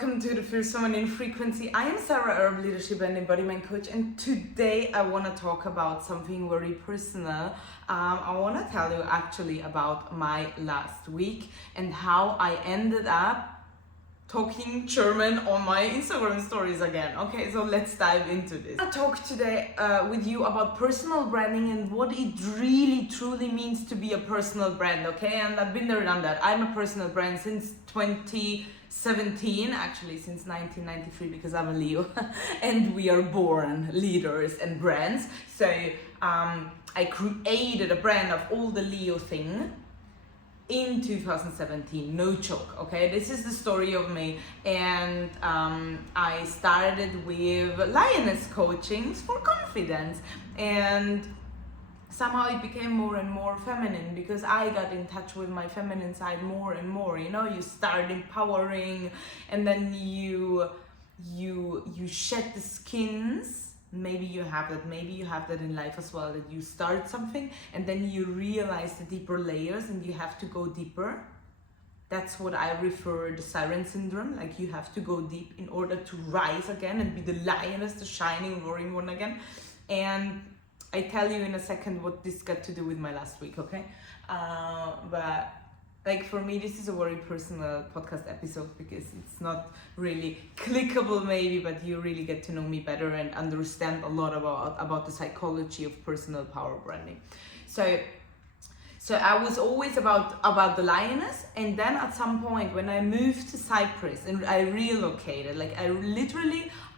welcome to the First Feminine Frequency. I am Sarah Erb, leadership and embodiment coach, and today I want to talk about something very personal. I want to tell you actually about my last week and how I ended up talking German on my Instagram stories again. Okay, so let's dive into this. I'll talk today with you about personal branding and what it really truly means to be a personal brand, okay? And I've been there, done that. I'm a personal brand since 2017, actually since 1993, because I'm a Leo and we are born leaders and brands. So I created a brand of all the Leo thing in 2017, no joke, okay? This is the story of me, and I started with lioness coachings for confidence, and somehow it became more and more feminine because I got in touch with my feminine side more and more. You know, you start empowering, and then you shed the skins. Maybe you have that in life as well, that you start something and then you realize the deeper layers and you have to go deeper. That's what I refer the siren syndrome, like you have to go deep in order to rise again and be the lioness, the shining, roaring one again. And I tell you in a second what this got to do with my last week, okay? But like for me, this is a very personal podcast episode because it's not really clickable maybe, but you really get to know me better and understand a lot about the psychology of personal power branding. So I was always about the lioness, and then at some point when I moved to Cyprus and I relocated, like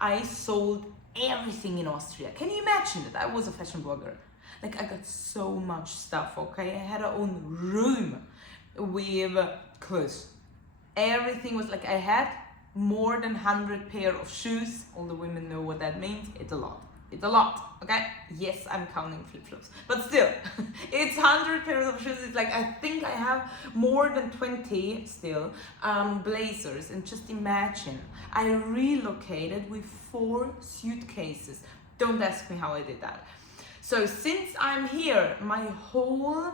I sold everything in Austria. Can you imagine that? I was a fashion blogger. Like I got so much stuff, okay? I had a own room with clothes. Everything was like, I had more than 100 pair of shoes. All the women know what that means. It's a lot, okay? Yes, I'm counting flip-flops, but still it's 100 pairs of shoes. It's like, I think I have more than 20 still blazers. And just imagine, I relocated with 4 suitcases. Don't ask me how I did that. So since I'm here, my whole,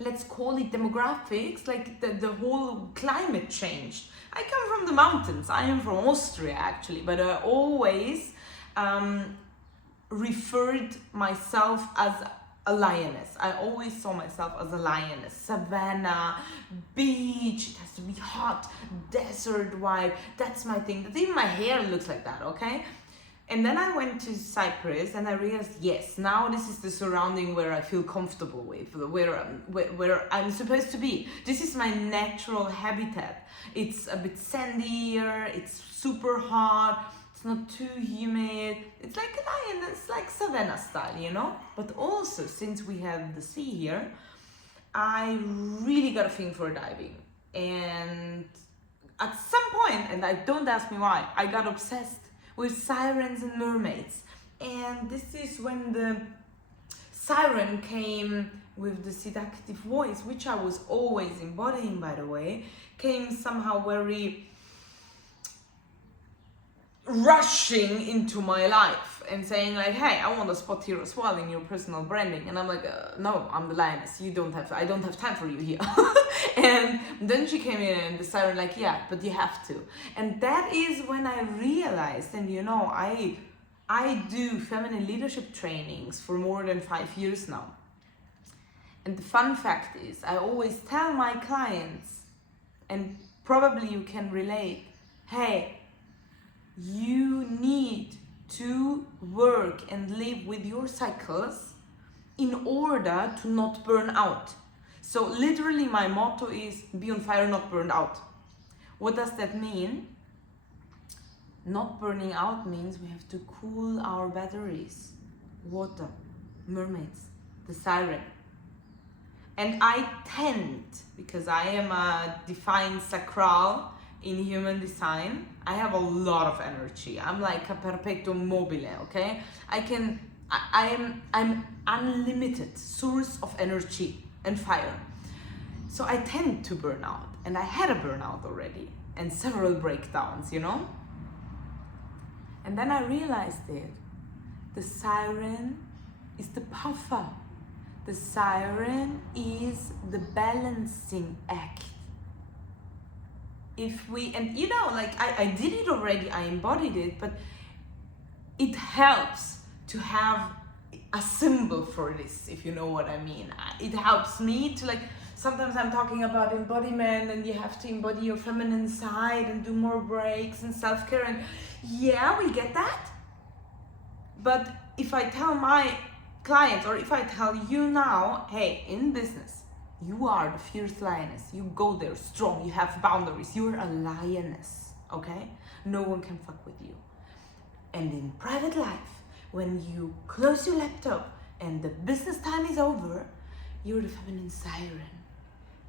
let's call it demographics, like the whole climate changed. I come from the mountains. I am from Austria actually, but I always referred myself as a lioness. I always saw myself as a lioness. Savannah, beach, it has to be hot, desert vibe. That's my thing. Even my hair looks like that, okay? And then I went to Cyprus and I realized, yes, now this is the surrounding where I feel comfortable with, where I'm supposed to be. This is my natural habitat. It's a bit sandier, it's super hot, it's not too humid. It's like a lion, it's like Savannah style, you know? But also, since we have the sea here, I really got a thing for diving. And at some point, and don't ask me why, I got obsessed with sirens and mermaids. And this is when the siren came with the seductive voice, which I was always embodying, by the way, came somehow very rushing into my life and saying like, hey, I want a spot here as well in your personal branding. And I'm like, no, I'm the lioness. I don't have time for you here. And then she came in and the siren like, yeah, but you have to. And that is when I realized, and you know, I do feminine leadership trainings for more than 5 years now. And the fun fact is, I always tell my clients, and probably you can relate, hey, you need to work and live with your cycles in order to not burn out. So literally my motto is be on fire, not burned out. What does that mean? Not burning out means we have to cool our batteries. Water, mermaids, the siren. And I tend, because I am a defined sacral in human design, I have a lot of energy. I'm like a perpetuum mobile, okay? I'm unlimited source of energy and fire. So I tend to burn out, and I had a burnout already and several breakdowns, you know? And then I realized it. The siren is the puffer. The siren is the balancing act. if we, and you know, like I did it already, I embodied it, but it helps to have a symbol for this, if you know what I mean. It helps me to, like, sometimes I'm talking about embodiment and you have to embody your feminine side and do more breaks and self-care, and yeah, we get that. But if I tell my clients, or if I tell you now, hey, in business, you are the fierce lioness, you go there strong, you have boundaries, you're a lioness, okay? No one can fuck with you. And in private life, when you close your laptop and the business time is over, you're the feminine siren,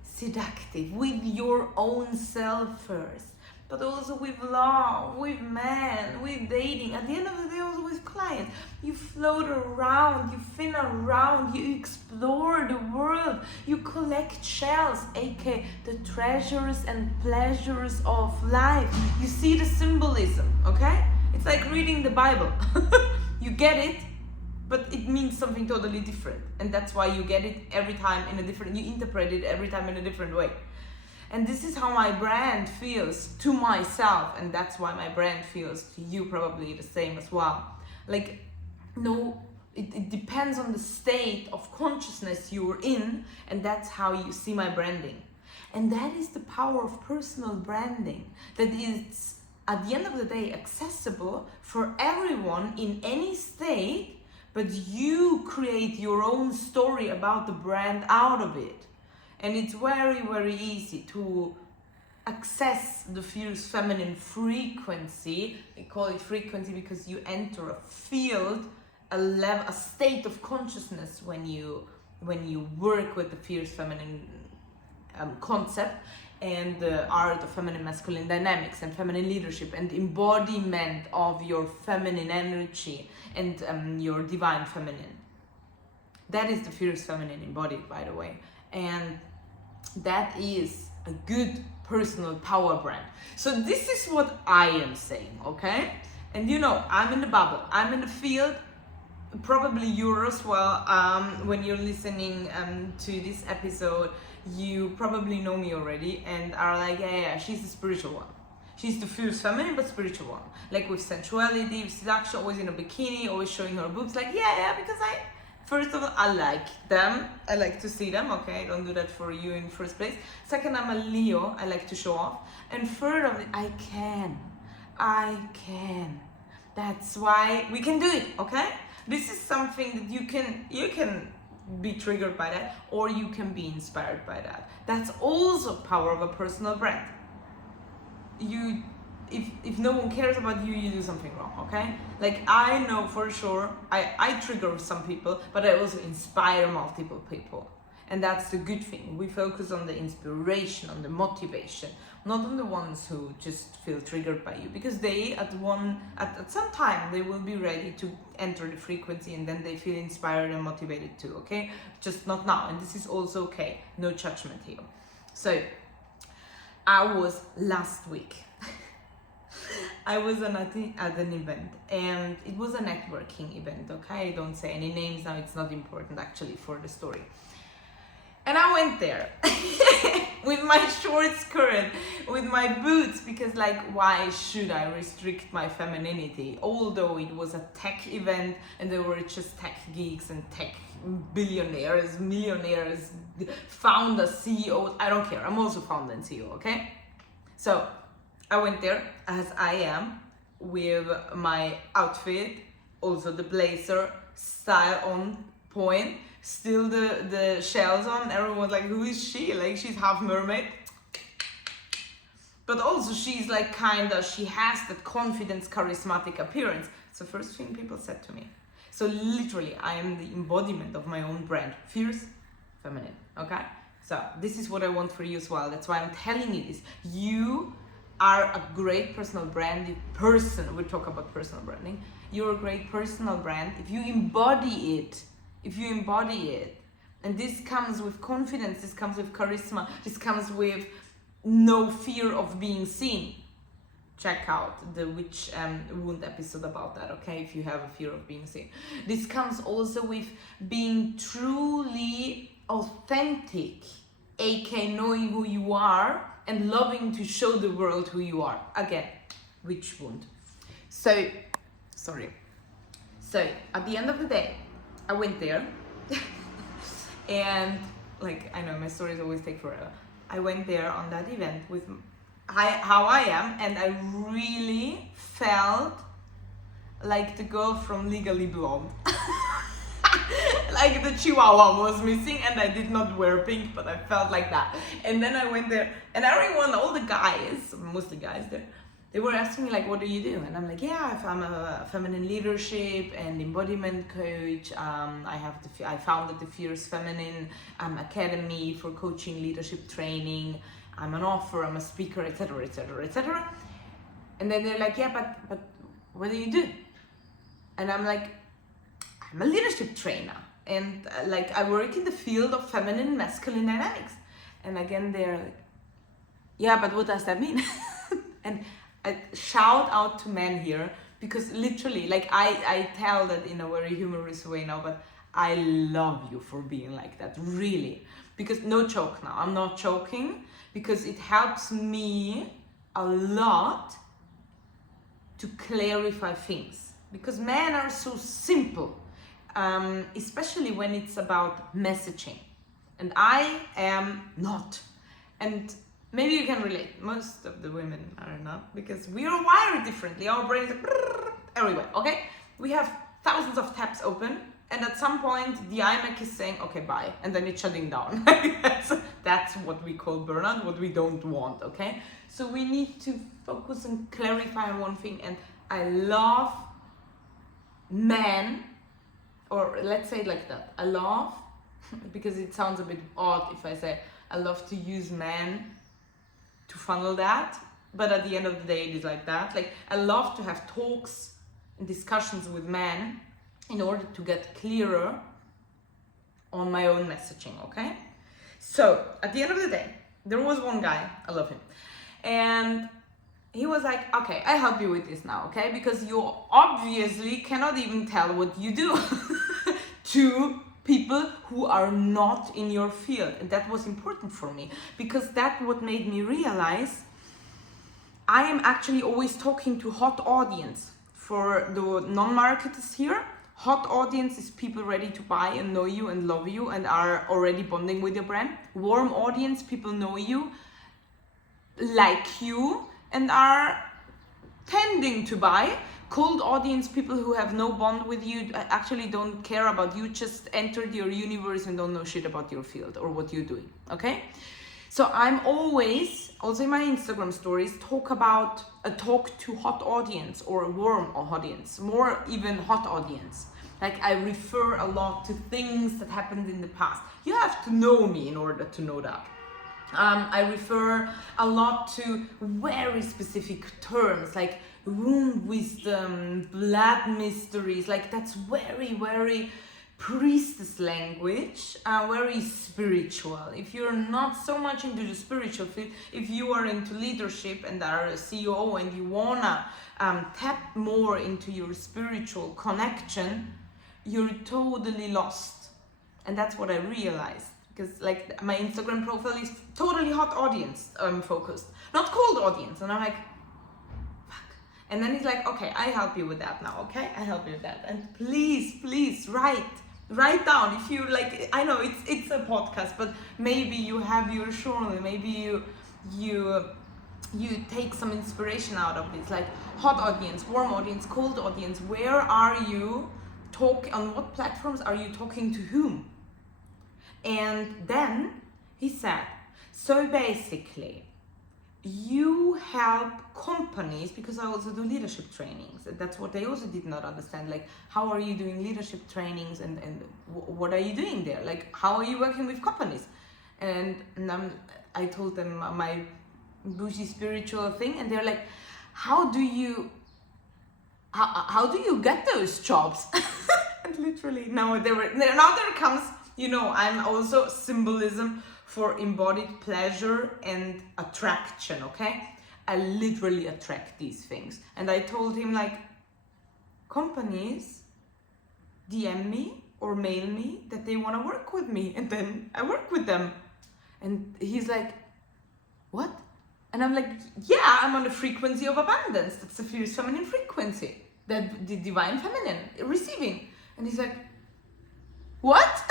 seductive, with your own self first, but also with love, with men, with dating, at the end of the day also with clients. You float around, you fin around, you explore the world, you collect shells, aka the treasures and pleasures of life. You see the symbolism, okay? It's like reading the Bible. You get it, but it means something totally different. And that's why you get it every time in a different, you interpret it every time in a different way. And this is how my brand feels to myself, and that's why my brand feels to you probably the same as well. Like, no, it depends on the state of consciousness you're in, and that's how you see my branding. And that is the power of personal branding, that is, at the end of the day, accessible for everyone in any state, but you create your own story about the brand out of it. And it's very, very easy to access the fierce feminine frequency. I call it frequency because you enter a field, a level, a state of consciousness when you work with the fierce feminine concept and the art of feminine masculine dynamics and feminine leadership and embodiment of your feminine energy and your divine feminine. That is the fierce feminine embodied, by the way. And that is a good personal power brand. So this is what I am saying, okay? And you know, I'm in the bubble, I'm in the field, probably you're as well. When you're listening to this episode, you probably know me already and are like, yeah, she's the spiritual one. She's the fierce feminine but spiritual one. Like with sensuality, with seduction, always in a bikini, always showing her boobs. Like, yeah, because first of all, I like them. I like to see them, okay? I don't do that for you in the first place. Second, I'm a Leo. I like to show off. And third of it, I can. That's why we can do it, okay? This is something that you can be triggered by that, or you can be inspired by that. That's also power of a personal brand. If no one cares about you, you do something wrong, okay? Like, I know for sure, I trigger some people, but I also inspire multiple people. And that's the good thing. We focus on the inspiration, on the motivation, not on the ones who just feel triggered by you, because they at some time they will be ready to enter the frequency and then they feel inspired and motivated too, okay? Just not now, and this is also okay. No judgment here. So I was last week. I was at an event, and it was a networking event, okay? I don't say any names now, it's not important actually for the story. And I went there with my short skirt, with my boots, because like, why should I restrict my femininity? Although it was a tech event and there were just tech geeks and tech billionaires, millionaires, founders, CEOs, I don't care. I'm also founder and CEO, okay? So I went there as I am, with my outfit, also the blazer, style on point, still the shells on. Everyone was like, who is she? Like, she's half mermaid. But also she's like she has that confidence, charismatic appearance. It's the first thing people said to me. So literally, I am the embodiment of my own brand. Fierce, feminine, okay? So this is what I want for you as well. That's why I'm telling you this. You are a great personal brand person. We talk about personal branding. You're a great personal brand if you embody it. And this comes with confidence, this comes with charisma, this comes with no fear of being seen. Check out the witch wound episode about that, okay, if you have a fear of being seen. This comes also with being truly authentic, aka knowing who you are and loving to show the world who you are. Again, witch wound. So at the end of the day, I went there and like, I know my stories always take forever. I went there on that event with how I am, and I really felt like the girl from Legally Blonde. Like the chihuahua was missing, and I did not wear pink, but I felt like that. And then I went there, and everyone, all the guys, mostly guys there, they were asking me like, what do you do? And I'm like, yeah, I'm a feminine leadership and embodiment coach. I founded the Fierce Feminine Academy for coaching, leadership training. I'm an author, I'm a speaker, etc., etc., etc. And then they're like, yeah, but what do you do? And I'm like, I'm a leadership trainer, and like I work in the field of feminine masculine dynamics. And again, they're like, yeah, but what does that mean? And I shout out to men here, because literally, like I tell that in a very humorous way now, but I love you for being like that, really. Because no joke now, I'm not joking, because it helps me a lot to clarify things. Because men are so simple, especially when it's about messaging. And I am not. And maybe you can relate. Most of the women are not, because we are wired differently. Our brain is like, everywhere, okay? We have thousands of tabs open, and at some point the iMac is saying, okay, bye, and then it's shutting down. That's what we call burnout, what we don't want, okay? So we need to focus and clarify on one thing. And I love men, or let's say it like that, I love, because it sounds a bit odd if I say I love to use men to funnel that, but at the end of the day it is like that. Like, I love to have talks and discussions with men in order to get clearer on my own messaging, okay? So at the end of the day, there was one guy, I love him, and he was like, okay, I help you with this now, okay? Because you obviously cannot even tell what you do to people who are not in your field. And that was important for me, because that's what made me realize I am actually always talking to hot audience. For the non-marketers here, hot audience is people ready to buy and know you and love you and are already bonding with your brand. Warm audience, people know you, like you, and are tending to buy. Cold audience, people who have no bond with you, actually don't care about you, just entered your universe and don't know shit about your field or what you're doing, okay? So I'm always, also in my Instagram stories, talk about a talk to hot audience or a warm audience, more even hot audience. Like, I refer a lot to things that happened in the past. You have to know me in order to know that. I refer a lot to very specific terms, like womb wisdom, blood mysteries. Like, that's very, very priestess language, very spiritual. If you're not so much into the spiritual field, if you are into leadership and are a CEO and you wanna tap more into your spiritual connection, you're totally lost. And that's what I realized. Because like my Instagram profile is totally hot audience focused, not cold audience. And I'm like, fuck. And then he's like, okay, I help you with that now, okay? I help you with that. And please write down. If you like, I know it's a podcast, but maybe you have your journal, maybe you take some inspiration out of this. Like, hot audience, warm audience, cold audience. Where are you on what platforms are you talking to whom? And then he said, so basically, you help companies, because I also do leadership trainings, and that's what they also did not understand. Like, how are you doing leadership trainings, and what are you doing there? Like, how are you working with companies? And I told them my bougie spiritual thing, and they're like, how do you get those jobs? And literally now there comes, I'm also symbolism for embodied pleasure and attraction, okay? I literally attract these things. And I told him, like, companies DM me or mail me that they want to work with me, and then I work with them. And he's like, what? And I'm like, yeah, I'm on the frequency of abundance. That's the fierce feminine frequency. That the divine feminine, receiving. And he's like, what?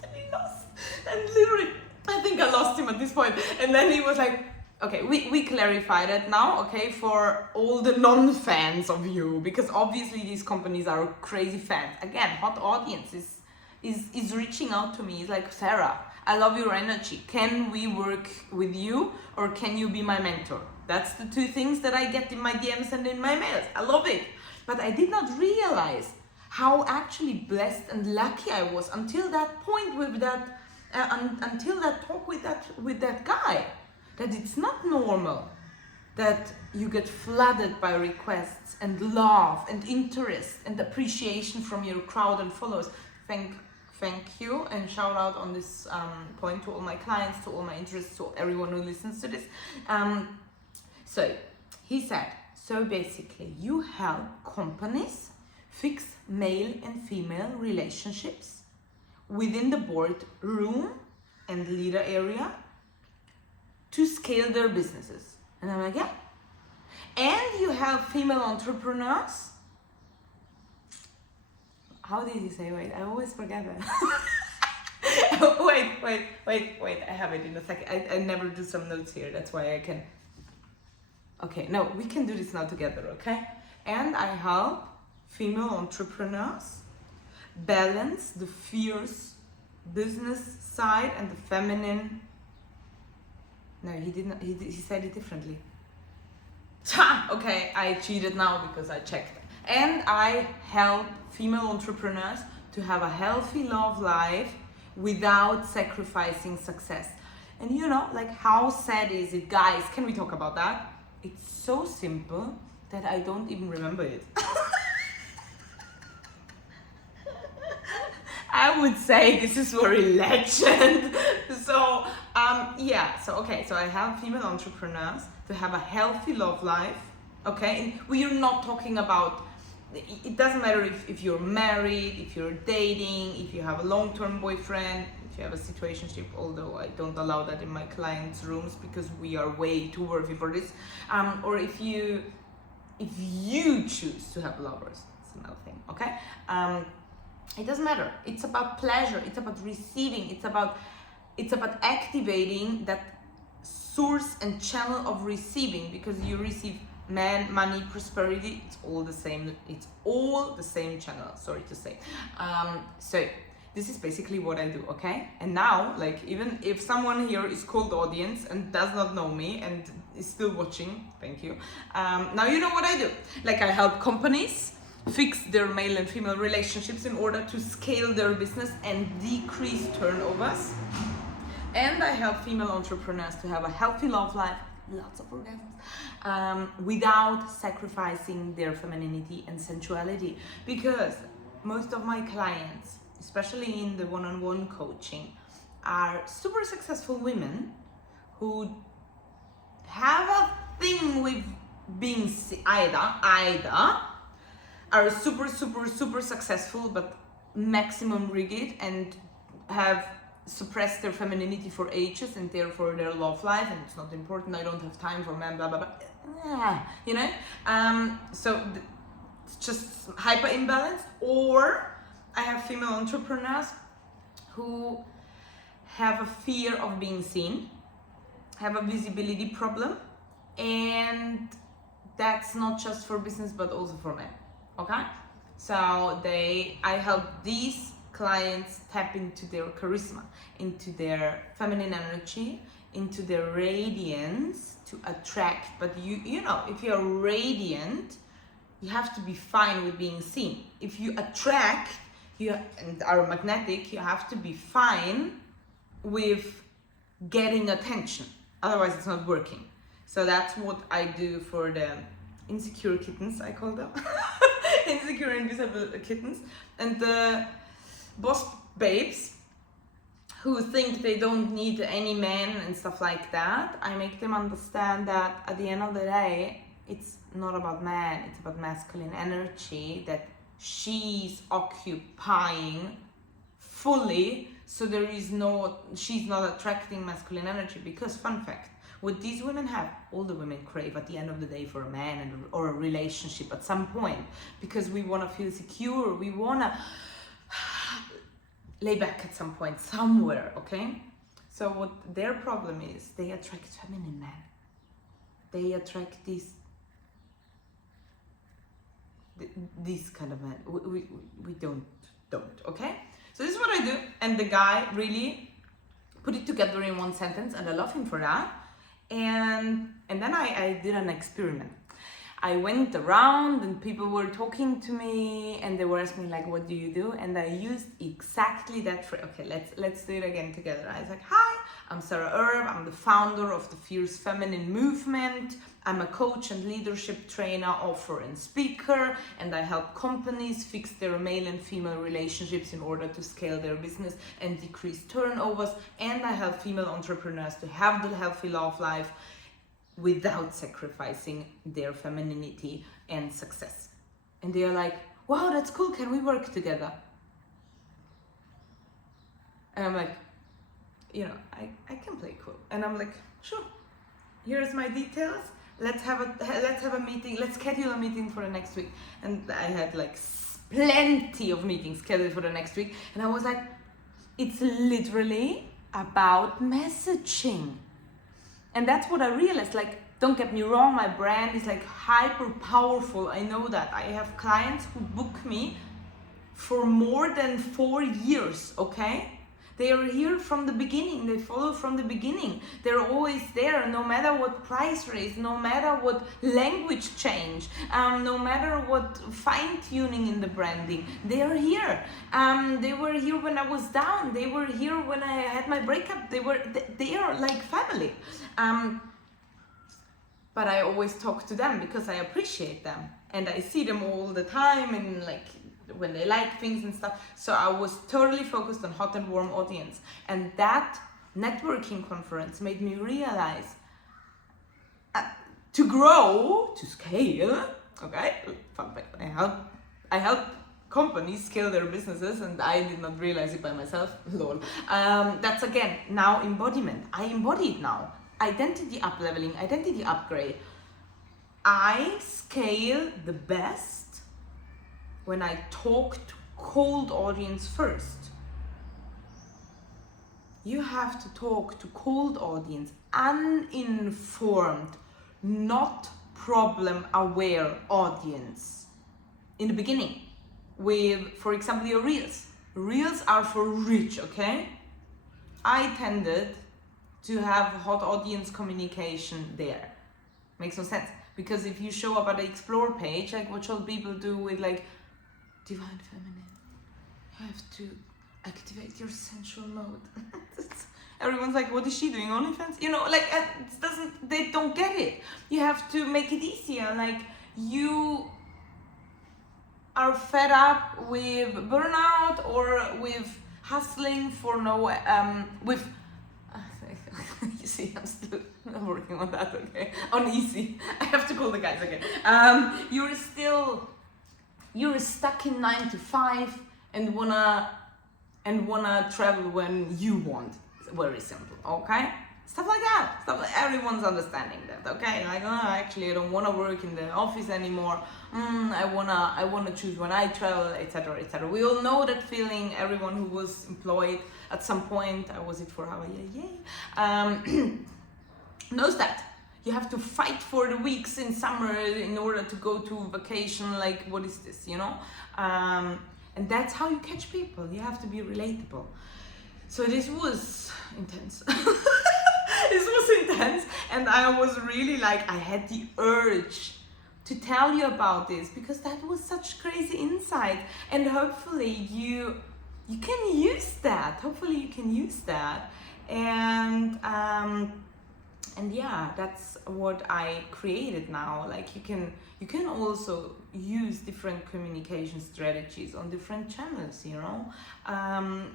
Totally lost. And literally, I think I lost him at this point. And then he was like, okay, we clarified it now, okay, for all the non-fans of you, because obviously these companies are crazy fans. Again, hot audience is reaching out to me. It's like, Sarah, I love your energy. Can we work with you, or can you be my mentor? That's the two things that I get in my DMs and in my mails. I love it. But I did not realize how actually blessed and lucky I was until that point with that, until that talk with that guy. That it's not normal that you get flooded by requests and love and interest and appreciation from your crowd and followers. Thank you, and shout out on this point to all my clients, to all my interests, to everyone who listens to this. So he said, so basically you help companies fix male and female relationships within the board room and leader area to scale their businesses. And I'm like, yeah. And you have female entrepreneurs. How did he say? Wait, I always forget that. wait. I have it in a second. I never do some notes here. That's why I can. Okay, no, we can do this now together, okay? And I help female entrepreneurs balance the fierce business side and the feminine. No, he didn't. He said it differently. Okay, I cheated now because I checked. And I help female entrepreneurs to have a healthy love life without sacrificing success. And you know, like, how sad is it, guys? Can we talk about that? It's so simple that I don't even remember it. I would say this is very legend. So so I help female entrepreneurs to have a healthy love life, okay? And we are not talking about, it doesn't matter if you're married, if you're dating, if you have a long-term boyfriend, if you have a situationship, although I don't allow that in my clients' rooms because we are way too worthy for this, or if you choose to have lovers, it's another thing, okay? It doesn't matter. It's about pleasure. It's about receiving. It's about activating that source and channel of receiving, because you receive man, money, prosperity. It's all the same. It's all the same channel. Sorry to say. So this is basically what I do. Okay. And now, like, even if someone here is cold audience and does not know me and is still watching, thank you. Now you know what I do. Like, I help companies fix their male and female relationships in order to scale their business and decrease turnovers. And I help female entrepreneurs to have a healthy love life, lots of orgasms, without sacrificing their femininity and sensuality. Because most of my clients, especially in the one-on-one coaching, are super successful women who have a thing with being either are super successful but maximum rigid and have suppressed their femininity for ages, and therefore their love life, and it's not important, I don't have time for men, blah blah blah, you know. So it's just hyper imbalance. Or I have female entrepreneurs who have a fear of being seen, have a visibility problem, and that's not just for business but also for men. Okay, so I help these clients tap into their charisma, into their feminine energy, into their radiance to attract. But you know, if you're radiant, you have to be fine with being seen. If you attract, and are magnetic, you have to be fine with getting attention. Otherwise, it's not working. So that's what I do for the insecure kittens, I call them. Insecure invisible kittens, and the boss babes who think they don't need any man and stuff like that. I make them understand that at the end of the day, it's not about man, it's about masculine energy that she's occupying fully, So she's not attracting masculine energy, because fun fact, what these women have, all the women crave at the end of the day for a man or a relationship at some point, because we want to feel secure, we want to lay back at some point somewhere, okay? So what their problem is, they attract feminine men. They attract these kind of men. We don't, okay? So this is what I do, and the guy really put it together in one sentence, and I love him for that. And then I did an experiment. I went around and people were talking to me and they were asking me like, what do you do? And I used exactly that phrase. Okay, let's do it again together. I was like, hi, I'm Sarah Erb. I'm the founder of the Fierce Feminine Movement. I'm a coach and leadership trainer, author and speaker, and I help companies fix their male and female relationships in order to scale their business and decrease turnovers. And I help female entrepreneurs to have the healthy love life without sacrificing their femininity and success. And they are like, wow, that's cool, can we work together? And I'm like, I can play cool. And I'm like, sure, here's my details, let's have a meeting, let's schedule a meeting for the next week. And I had like plenty of meetings scheduled for the next week, and I was like, it's literally about messaging. And that's what I realized. Like, don't get me wrong, my brand is like hyper powerful. I know that. I have clients who book me for more than 4 years, okay? They are here from the beginning. They follow from the beginning. They're always there, no matter what price raise, no matter what language change, no matter what fine tuning in the branding. They are here. They were here when I was down. They were here when I had my breakup. They are like family. But I always talk to them because I appreciate them and I see them all the time, and like when they like things and stuff. So I was totally focused on hot and warm audience, and that networking conference made me realize to grow, to scale, okay, fun fact, I help companies scale their businesses, and I did not realize it by myself, lol. That's again, now embodiment, I embody it now. Identity up leveling, identity upgrade. I scale the best when I talk to cold audience first. You have to talk to cold audience, uninformed, not problem aware audience in the beginning with, for example, your reels. Reels are for rich, okay? I tended to have hot audience communication there. Makes no sense. Because if you show up at the explore page, like what should people do with like divine feminine? You have to activate your sensual mode. Everyone's like, what is she doing? OnlyFans? Like they don't get it. You have to make it easier. Like, you are fed up with burnout or with hustling for you see, I'm still working on that, okay? On easy. I have to call the guys again. You're stuck in 9 to 5 and wanna travel when you want. It's very simple, okay? Stuff like that. Everyone's understanding that, okay? Like, actually, I don't wanna work in the office anymore. I wanna choose when I travel, etc., etc. We all know that feeling. Everyone who was employed at some point, I was it for how knows that. You have to fight for the weeks in summer in order to go to vacation. Like, what is this, and that's how you catch people. You have to be relatable. So this was intense. This was intense, and I was really like, I had the urge to tell you about this because that was such crazy insight, and hopefully you can use that. And yeah, that's what I created now. Like, you can also use different communication strategies on different channels,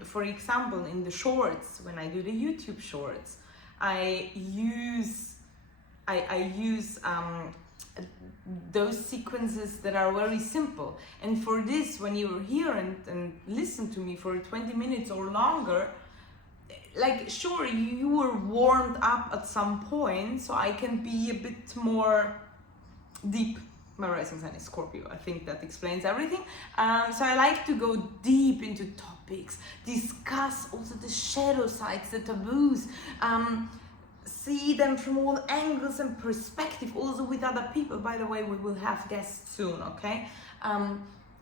For example, in the shorts, when I do the YouTube shorts, I use those sequences that are very simple. And for this, when you're here and listen to me for 20 minutes or longer, like, sure, you were warmed up at some point, so I can be a bit more deep. My rising sign is Scorpio. I think that explains everything. So I like to go deep into topics, discuss also the shadow sides, the taboos, see them from all angles and perspective, also with other people. By the way, we will have guests soon, okay?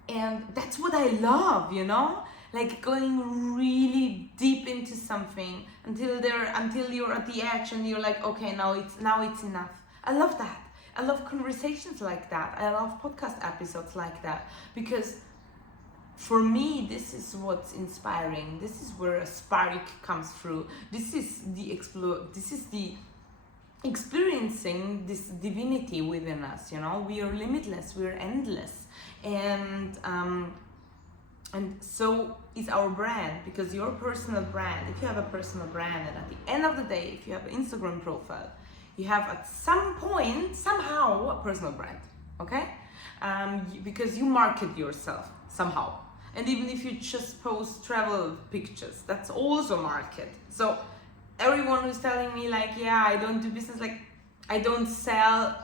And that's what I love, you know? Like going really deep into something until you're at the edge and you're like, okay, now it's enough. I love that. I love conversations like that. I love podcast episodes like that, because for me, this is what's inspiring. This is where a spark comes through. This is the experiencing this divinity within us, you know? We are limitless, we are endless. And so is our brand, because your personal brand, if you have a personal brand, and at the end of the day, if you have an Instagram profile, you have at some point, somehow, a personal brand, okay? Because you market yourself somehow. And even if you just post travel pictures, that's also market. So everyone who's telling me like, yeah, I don't do business, like, I don't sell,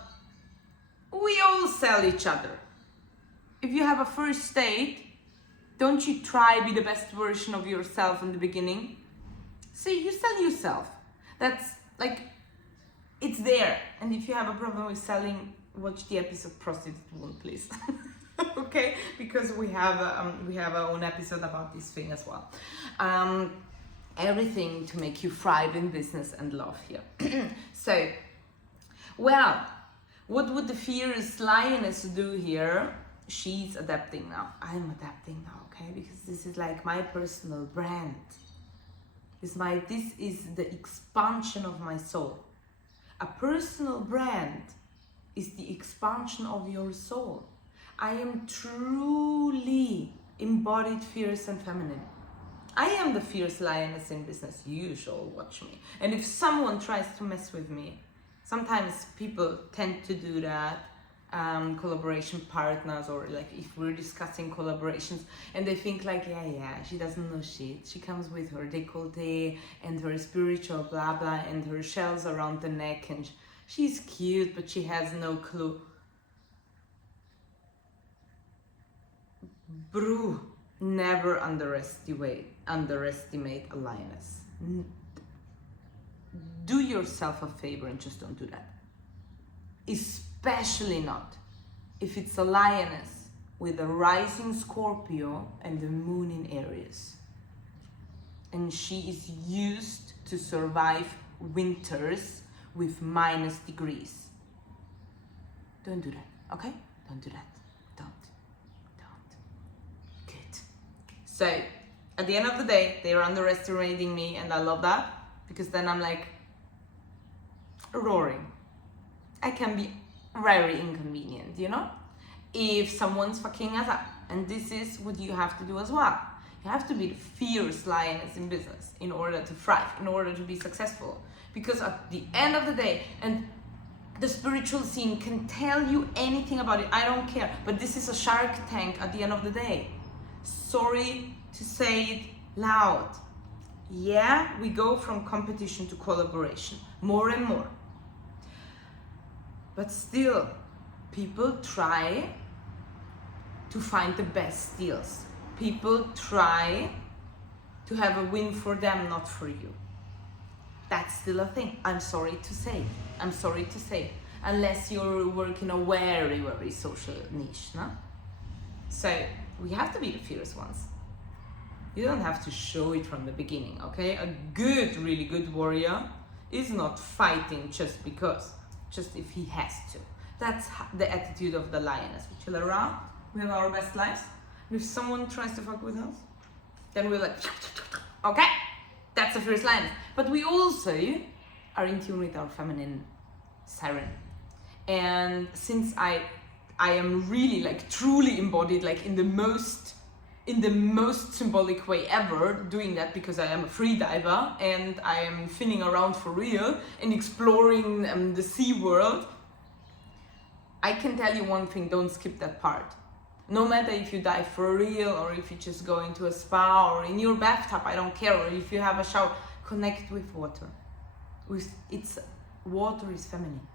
we all sell each other. If you have a first date, don't you try be the best version of yourself in the beginning? See, you sell yourself. That's like, it's there. And if you have a problem with selling, watch the episode Prostitute Woman, please. Okay, because we have our own episode about this thing as well. Everything to make you thrive in business and love here. So, well, what would the fierce lioness do here? She's adapting now. I'm adapting now, okay? Because this is like my personal brand. This is the expansion of my soul. A personal brand is the expansion of your soul. I am truly embodied, fierce and feminine. I am the fierce lioness in business. You shall watch me. And if someone tries to mess with me, sometimes people tend to do that, collaboration partners, or like if we're discussing collaborations and they think like, yeah, she doesn't know shit. She comes with her décolleté and her spiritual blah blah and her shells around the neck, and she's cute, but she has no clue. Brew, never underestimate a lioness. Do yourself a favor and just don't do that. Especially not if it's a lioness with a rising Scorpio and the moon in Aries. And she is used to survive winters with minus degrees. Don't do that, okay? Don't do that. Don't. Good. So, at the end of the day, they are underestimating me, and I love that, because then I'm like roaring. I can be very inconvenient, you know, if someone's fucking us up. And this is what you have to do as well. You have to be the fierce lioness in business in order to thrive, in order to be successful. Because at the end of the day, and the spiritual scene can tell you anything about it, I don't care, but this is a Shark Tank at the end of the day. Sorry to say it loud. Yeah, we go from competition to collaboration, more and more. But still, people try to find the best deals. People try to have a win for them, not for you. That's still a thing. I'm sorry to say. Unless you work in a very, very social niche, no? So, we have to be the fierce ones. You don't have to show it from the beginning, okay? A really good warrior is not fighting just because. Just if he has to. That's the attitude of the lioness. We chill around, we have our best lives, and if someone tries to fuck with us, then we're like, okay, that's a fierce lioness. But we also are in tune with our feminine siren. And since I am really like truly embodied, like in the most symbolic way ever, doing that because I am a free diver and I am finning around for real and exploring the sea world, I can tell you one thing: don't skip that part. No matter if you dive for real or if you just go into a spa or in your bathtub, I don't care, or if you have a shower, Connect with water. Water is feminine.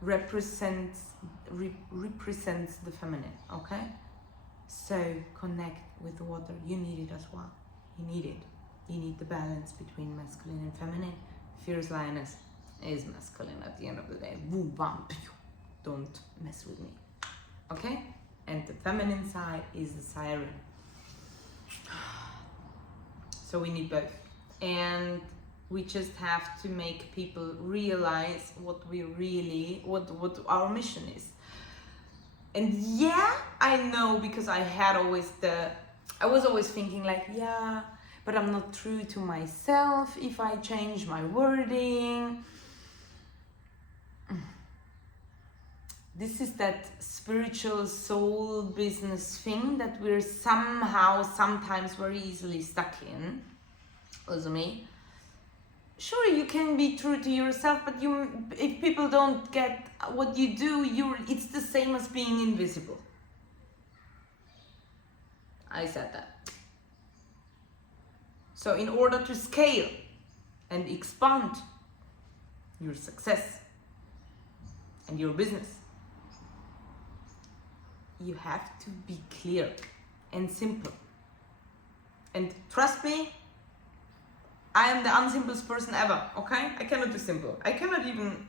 Represents the feminine, okay? So connect with the water. You need it as well. You need it. You need the balance between masculine and feminine. Fierce lioness is masculine at the end of the day. Boom, bam, pew. Don't mess with me, okay? And the feminine side is the siren. So we need both. And we just have to make people realize what our mission is. And yeah, I know, because I was always thinking like, yeah, but I'm not true to myself if I change my wording. This is that spiritual soul business thing that we're sometimes very easily stuck in. Also me. Sure, you can be true to yourself, but if people don't get what you do, it's the same as being invisible. I said that. So in order to scale and expand your success and your business, you have to be clear and simple. And trust me, I am the unsimplest person ever, okay? I cannot do simple. I cannot even,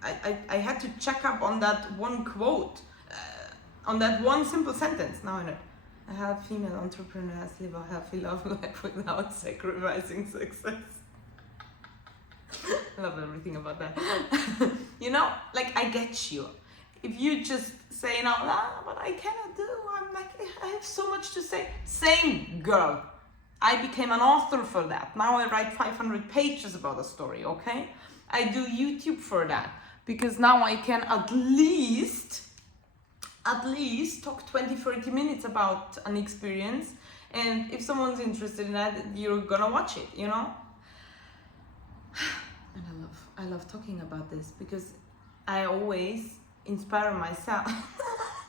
I had to check up on that one quote, on that one simple sentence. Now I know. I help female entrepreneurs live a healthy love life without sacrificing success. I love everything about that. You know, like, I get you. If you just say now, but I cannot do, I'm like, I have so much to say. Same, girl. I became an author for that. Now I write 500 pages about a story, okay? I do YouTube for that, because now I can at least talk 20-30 minutes about an experience, and if someone's interested in that, you're gonna watch it, you know? And I love talking about this, because I always inspire myself.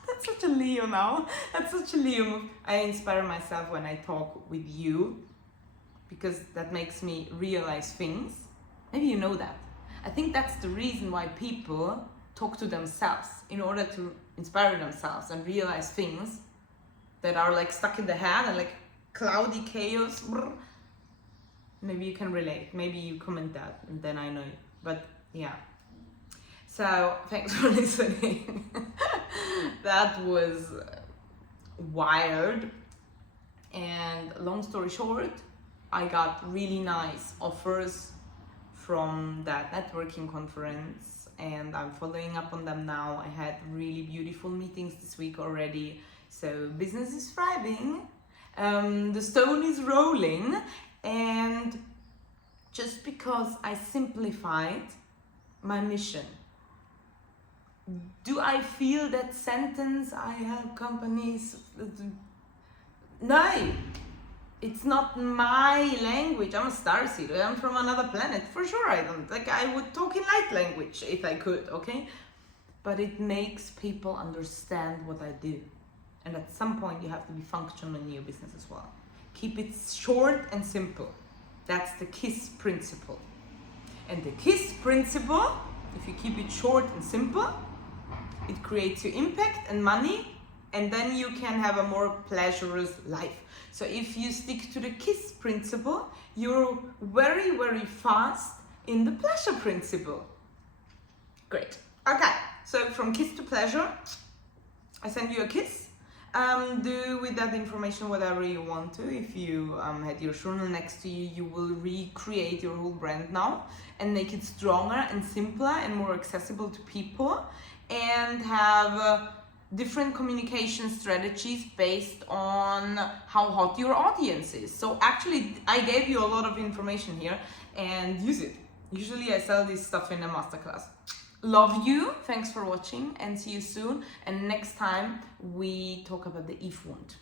That's such a Leo now. That's such a Leo move. I inspire myself when I talk with you, because that makes me realize things. Maybe you know that. I think that's the reason why people talk to themselves, in order to inspire themselves and realize things that are like stuck in the head and like cloudy chaos. Maybe you can relate. Maybe you comment that and then I know you. But yeah. So thanks for listening. That was wild. And long story short, I got really nice offers from that networking conference, and I'm following up on them now. I had really beautiful meetings this week already. So business is thriving. The stone is rolling. And just because I simplified my mission, do I feel that sentence, I help companies? No, it's not my language. I'm a starseed. I'm from another planet. For sure I don't. Like, I would talk in light language if I could, okay? But it makes people understand what I do. And at some point you have to be functional in your business as well. Keep it short and simple. That's the KISS principle. And the KISS principle, if you keep it short and simple, it creates your impact and money, and then you can have a more pleasurous life. So if you stick to the KISS principle, you're very, very fast in the pleasure principle. Great. Okay, so from KISS to pleasure, I send you a kiss. Do with that information whatever you want to. If you had your journal next to you, you will recreate your whole brand now and make it stronger and simpler and more accessible to people, and have different communication strategies based on how hot your audience is. So actually, I gave you a lot of information here, and use it. Usually I sell this stuff in a masterclass. Love you, thanks for watching, and see you soon. And next time we talk about the if wound.